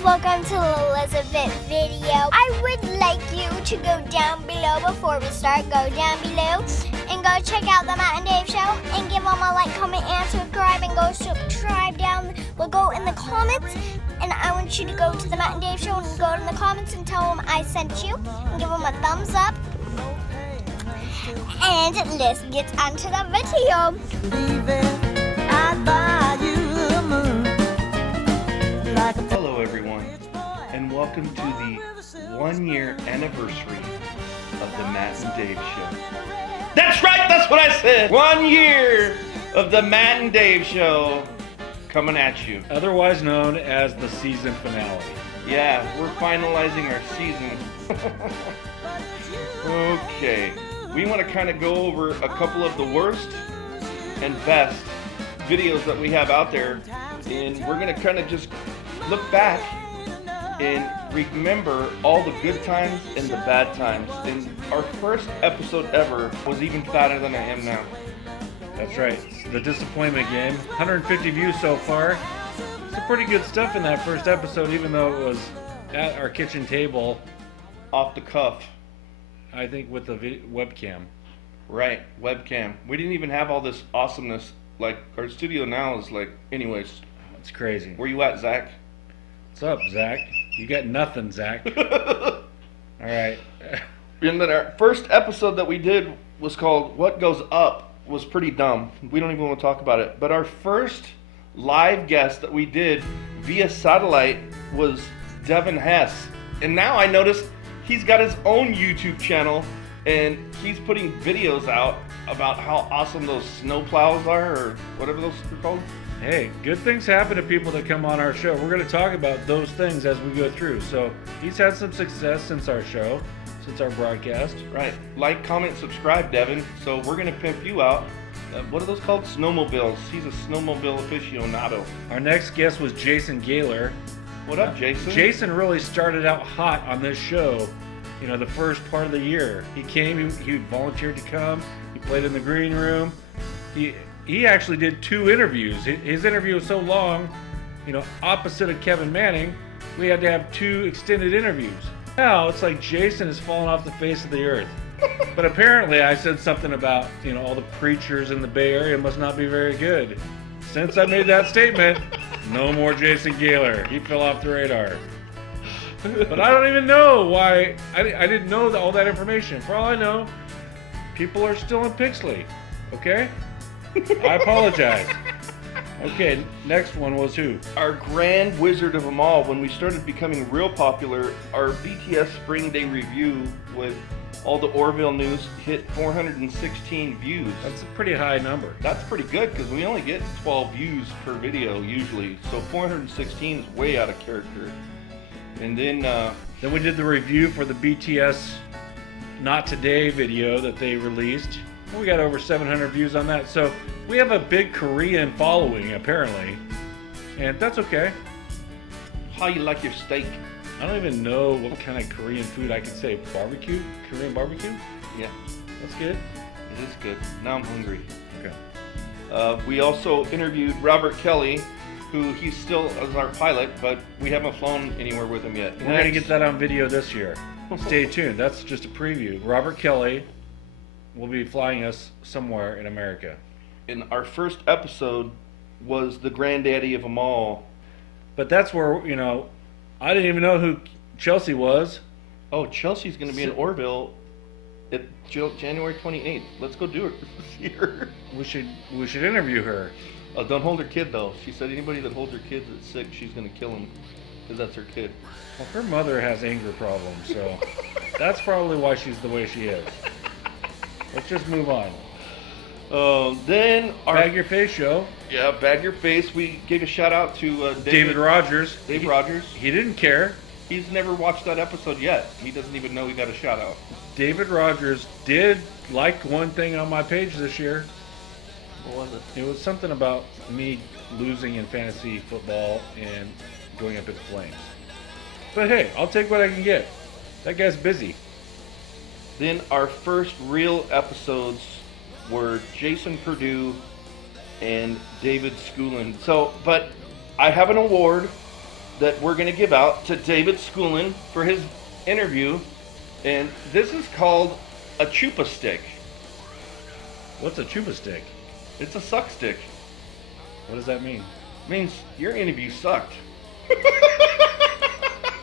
guys, welcome to Elizabeth video. I would like you to go down below before we start. Go down below and go check out the Matt and Dave show and give them a like, comment, and subscribe. And go subscribe down. We'll go in the comments, and I want you to go to the Matt and Dave show and go in the comments and tell them I sent you and give them a thumbs up. And let's get onto the video. Hello everyone, and welcome to the 1 year anniversary of the Matt and Dave show. That's right, that's what I said! 1 year of the Matt and Dave show coming at you. Otherwise known as the season finale. Yeah, we're finalizing our season. Okay, we want to kind of go over a couple of the worst and best videos that we have out there, and we're going to kind of just look back and remember all the good times and the bad times. And our first episode ever was even fatter than I am now. That's right. The disappointment game. 150 views so far. Some pretty good stuff in that first episode, even though it was at our kitchen table. Off the cuff. I think with the webcam. Right, webcam. We didn't even have all this awesomeness. Like, our studio now is like, anyways. It's crazy. Where you at, Zach? What's up, Zach? You got nothing, Zach. All right. And then our first episode that we did was called What Goes Up. Was pretty dumb. We don't even want to talk about it. But our first live guest that we did via satellite was Devin Hess. And now I noticed he's got his own YouTube channel, and he's putting videos out about how awesome those snow plows are, or whatever those are called. Hey, good things happen to people that come on our show. We're going to talk about those things as we go through. So he's had some success since our show, since our broadcast. Right. Like, comment, subscribe, Devin. So we're going to pimp you out. What are those called? Snowmobiles. He's a snowmobile aficionado. Our next guest was Jason Gaylor. What up, Jason? Jason really started out hot on this show, you know, the first part of the year. He came, he volunteered to come, he played in the green room. He actually did 2 interviews. His interview was so long, you know, opposite of Kevin Manning, we had to have 2 extended interviews. Now it's like Jason has fallen off the face of the earth. But apparently I said something about, you know, all the preachers in the Bay Area must not be very good. Since I made that statement, no more Jason Gaylor. He fell off the radar. But I don't even know why. I didn't know all that information. For all I know, people are still in Pixley. Okay? I apologize. Okay, next one was who? Our grand wizard of them all. When we started becoming real popular, our BTS Spring Day review with all the Orville news hit 416 views. That's a pretty high number. That's pretty good because we only get 12 views per video usually. So 416 is way out of character. And then we did the review for the BTS Not Today video that they released. We got over 700 views on that. So we have a big Korean following apparently. And that's okay. How you like your steak? I don't even know what kind of Korean food I can say. Barbecue? Korean barbecue? Yeah. That's good. It is good. Now I'm hungry. Okay. We also interviewed Robert Kelly, who he's still as our pilot, but we haven't flown anywhere with him yet. We're going to get that on video this year. Stay tuned. That's just a preview. Robert Kelly will be flying us somewhere in America. And our first episode was the granddaddy of them all. But that's where, you know, I didn't even know who Chelsea was. Oh, Chelsea's going to be in Orville at January 28th. Let's go do it this year. We should interview her. Oh, don't hold her kid, though. She said anybody that holds her kid that's sick, she's going to kill him because that's her kid. Well, her mother has anger problems, so that's probably why she's the way she is. Let's just move on. Then our Bag Your Face show. Yeah, Bag Your Face. We gave a shout out to David Rogers. Dave Rogers. He didn't care. He's never watched that episode yet. He doesn't even know we got a shout out. David Rogers did like one thing on my page this year. What was it? It was something about me losing in fantasy football and going up in flames. But hey, I'll take what I can get. That guy's busy. Then our first real episodes were Jason Purdue and David Schoolin. So, but I have an award that we're going to give out to David Schoolin for his interview. And this is called a chupa stick. What's a chupa stick? It's a suck stick. What does that mean? Means your interview sucked.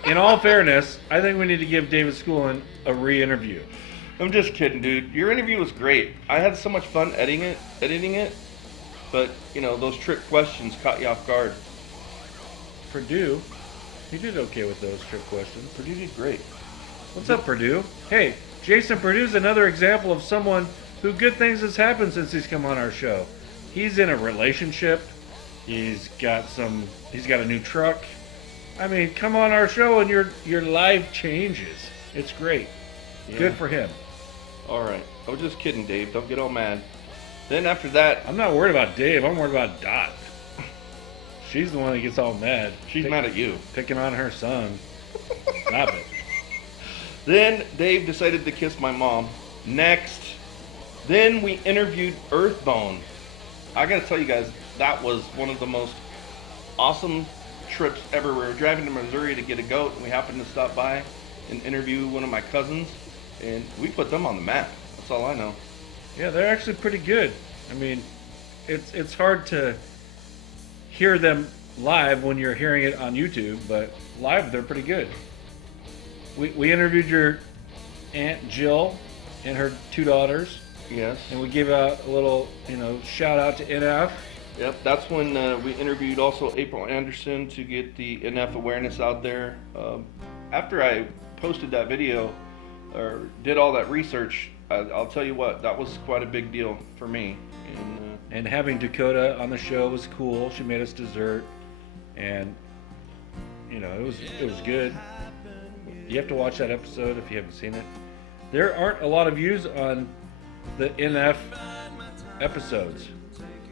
In all fairness, I think we need to give David Schoolin a re-interview. I'm just kidding, dude. Your interview was great. I had so much fun editing it, but you know, those trick questions caught you off guard. Purdue, he did okay with those trick questions. Purdue did great. What's up, Purdue? Hey, Jason Purdue's another example of someone who good things has happened since he's come on our show. He's in a relationship. He's got a new truck. I mean, come on our show and your life changes. It's great. Yeah. Good for him. All right. I was just kidding, Dave. Don't get all mad. Then after that, I'm not worried about Dave. I'm worried about Dot. She's the one that gets all mad. she's mad at you. Picking on her son. Stop it. Then Dave decided to kiss my mom. Next. Then we interviewed Earthbone. I gotta tell you guys, that was one of the most awesome trips ever. We were driving to Missouri to get a goat, and we happened to stop by and interview one of my cousins, and we put them on the map. That's all I know. Yeah, they're actually pretty good. I mean, it's hard to hear them live when you're hearing it on YouTube, but live they're pretty good. We interviewed your Aunt Jill and her 2 daughters, Yes. and we gave out a little, shout out to NF. Yep, that's when we interviewed also April Anderson to get the NF awareness out there. After I posted that video, or did all that research, I'll tell you what, that was quite a big deal for me. And having Dakota on the show was cool. She made us dessert, and it was good. You have to watch that episode if you haven't seen it. There aren't a lot of views on the NF episodes,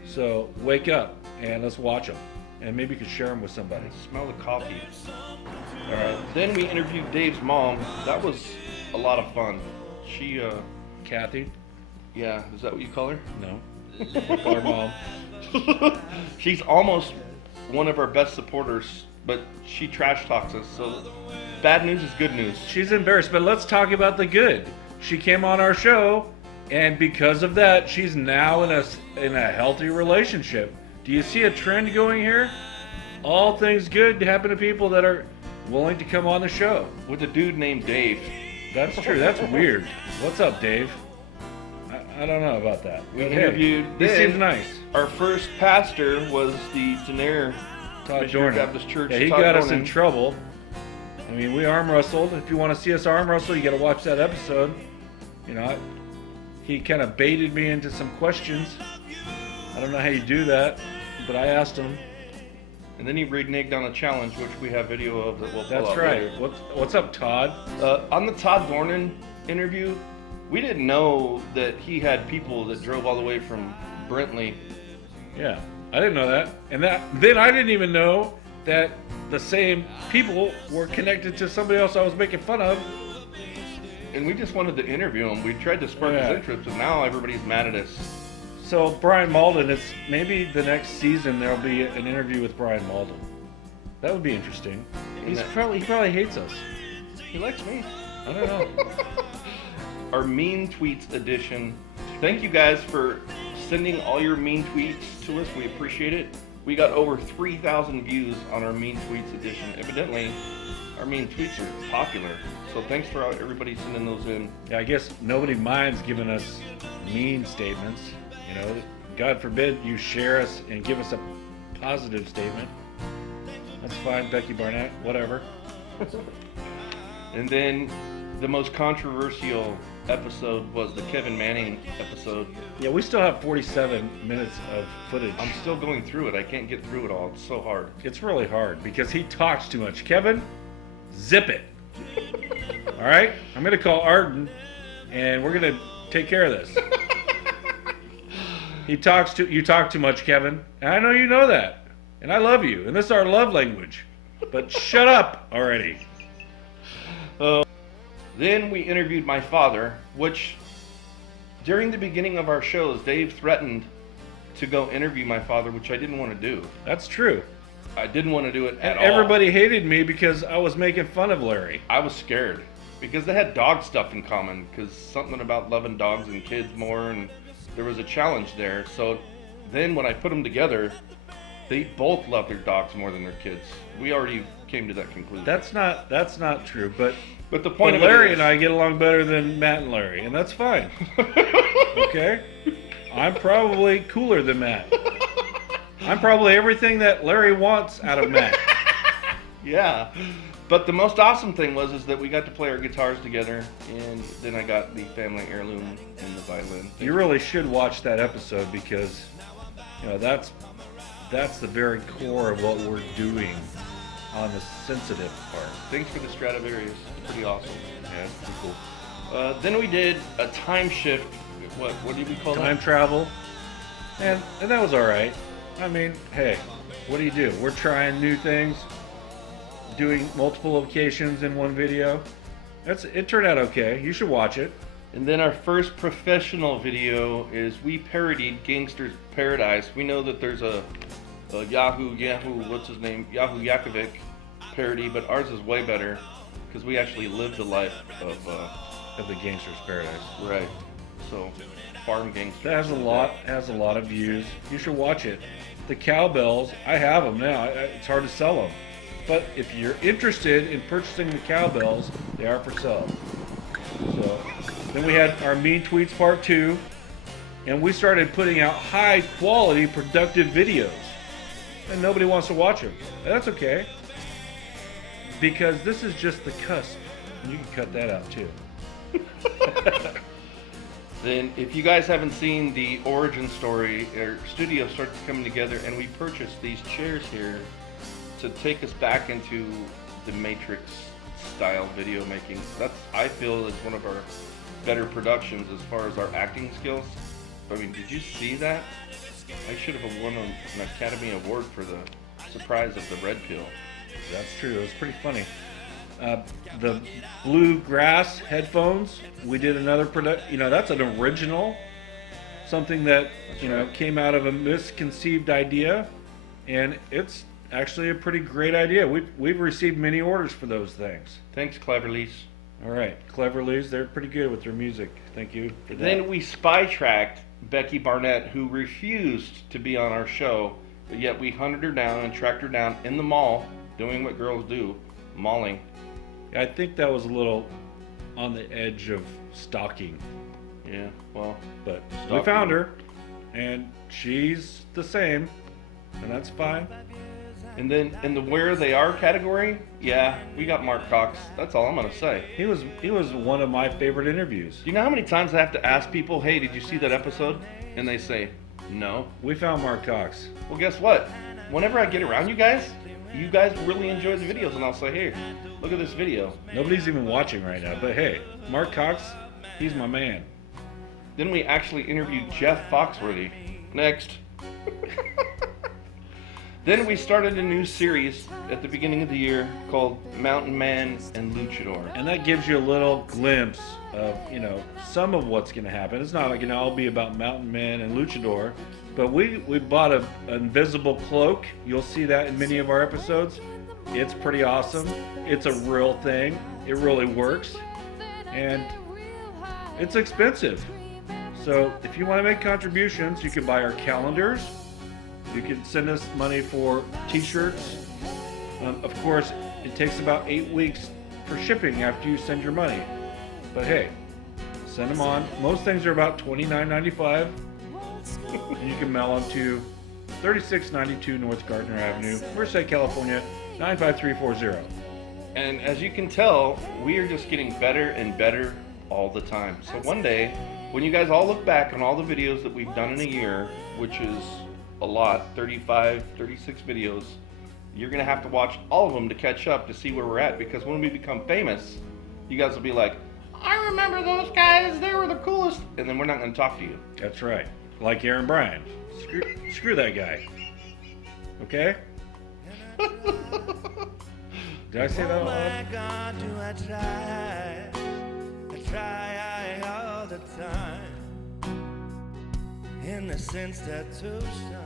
so wake up and let's watch them, and maybe you could share them with somebody. Smell the coffee. All right. Then we interviewed Dave's mom. That was a lot of fun. She, Kathy? yeah, is that what you call her? No. Our mom. She's almost one of our best supporters, but she trash talks us. So bad news is good news. She's embarrassed, but let's talk about the good. She came on our show, and because of that, she's now in a healthy relationship. Do you see a trend going here? All things good happen to people that are willing to come on the show. With a dude named Dave. That's true. That's weird. What's up, Dave? I don't know about that. We But interviewed. He then seems nice. Our first pastor was the Denair Todd Missionary Dornan. Baptist Church. Yeah, he Todd got us in Dornan. trouble. I mean, we arm wrestled. If you want to see us arm wrestle, you got to watch that episode. He kind of baited me into some questions. I don't know how you do that, but I asked him. And then he reneged on a challenge, which we have video of that we'll pull That's out right. later. What's up, Todd? On the Todd Dornan interview, we didn't know that he had people that drove all the way from Brentley. Yeah, I didn't know that. And then I didn't even know that the same people were connected to somebody else I was making fun of. And we just wanted to interview him. We tried to spark his Yeah. interest, and now everybody's mad at us. So Brian Malden, it's maybe the next season there'll be an interview with Brian Malden. That would be interesting. He probably hates us. He likes me. I don't know. Our Mean Tweets edition. Thank you guys for sending all your mean tweets to us. We appreciate it. We got over 3,000 views on our Mean Tweets edition. Evidently, our mean tweets are popular. So thanks for everybody sending those in. Yeah, I guess nobody minds giving us mean statements. God forbid you share us and give us a positive statement. That's fine, Becky Barnett, whatever. And then the most controversial episode was the Kevin Manning episode. Yeah, we still have 47 minutes of footage. I'm still going through it. I can't get through it all. It's so hard. It's really hard because he talks too much. Kevin, zip it. All right? I'm going to call Arden, and we're going to take care of this. You talk too much, Kevin. And I know you know that. And I love you. And this is our love language. But shut up already. Then we interviewed my father, which during the beginning of our shows, Dave threatened to go interview my father, which I didn't want to do. That's true. I didn't want to do it at And all. everybody hated me because I was making fun of Larry. I was scared because they had dog stuff in common. Because something about loving dogs and kids more, and there was a challenge there. So then when I put them together, they both love their dogs more than their kids. We already came to that conclusion. That's not true, but the point of Larry it is, and I get along better than Matt and Larry, and that's fine. Okay? I'm probably cooler than Matt. I'm probably everything that Larry wants out of Matt. Yeah. But the most awesome thing was that we got to play our guitars together, and then I got the family heirloom and the violin. You really should watch that episode because, you know, that's the very core of what we're doing on the sensitive part. Thanks for the Stradivarius. It's pretty awesome. Yeah, it's pretty cool. Then we did a time shift. What did we call Time that? travel, and that was all right. I mean, hey, what do? We're trying new things, doing multiple locations in one video. It turned out okay. You should watch it. And then our first professional video is we parodied Gangster's Paradise. We know that there's a Yahoo, what's his name? Yahoo Yakovic parody, but ours is way better because we actually lived the life Of the Gangster's Paradise. right. So, farm gangster. That has a lot of views. You should watch it. The cowbells, I have them now. It's hard to sell them. But if you're interested in purchasing the cowbells, they are for sale. So then we had our Mean Tweets Part 2, and we started putting out high quality productive videos. And nobody wants to watch them. And that's okay. Because this is just the cusp. And you can cut that out too. Then, if you guys haven't seen the origin story, our studio started coming together, and we purchased these chairs here to take us back into the Matrix style video making. That's, I feel, is one of our better productions as far as our acting skills. I mean, did you see that? I should have won an Academy Award for the surprise of the red pill. That's true. It was pretty funny. The bluegrass headphones, we did another product. You know, that's an original, something that came out of a misconceived idea, and it's actually a pretty great idea. We've received many orders for those things. Thanks, Cleverleys. All right, Cleverleys, they're pretty good with their music. Thank you for that. Then we spy tracked Becky Barnett, who refused to be on our show, but yet we hunted her down and tracked her down in the mall, doing what girls do, mauling. I think that was a little on the edge of stalking, Yeah, well, but we Stalking. found her, and she's the same, and that's fine. and then in the where they are category, yeah, we got Mark Cox. That's all I'm gonna say. He was one of my favorite interviews. Do you know how many times I have to ask people, hey, did you see that episode? And they say, no. We found Mark Cox. Well, guess what? Whenever I get around you guys really enjoy the videos, and I'll say, hey, look at this video. Nobody's even watching right now, but hey, Mark Cox, he's my man. Then we actually interviewed Jeff Foxworthy. Next. Then we started a new series at the beginning of the year called Mountain Man and Luchador. And that gives you a little glimpse of, some of what's going to happen. It's not going to all be about Mountain Man and Luchador, but we bought an invisible cloak. You'll see that in many of our episodes. It's pretty awesome. It's a real thing. It really works. And it's expensive. So if you want to make contributions, you can buy our calendars. You can send us money for t-shirts. Of course, it takes about 8 weeks for shipping after you send your money. But hey, send them on. Most things are about $29.95. And you can mail them to 3692 North Gardner Avenue, Merced, California, 95340. And as you can tell, we are just getting better and better all the time. So one day, when you guys all look back on all the videos that we've done in a year, which is a lot, 35, 36 videos, you're going to have to watch all of them to catch up to see where we're at, because when we become famous, you guys will be like, I remember those guys, they were the coolest, and then we're not going to talk to you. That's right. Like Aaron Bryan. Screw that guy. Okay? Did I say that out loud? God, do I try all the time. In the sense that to shine.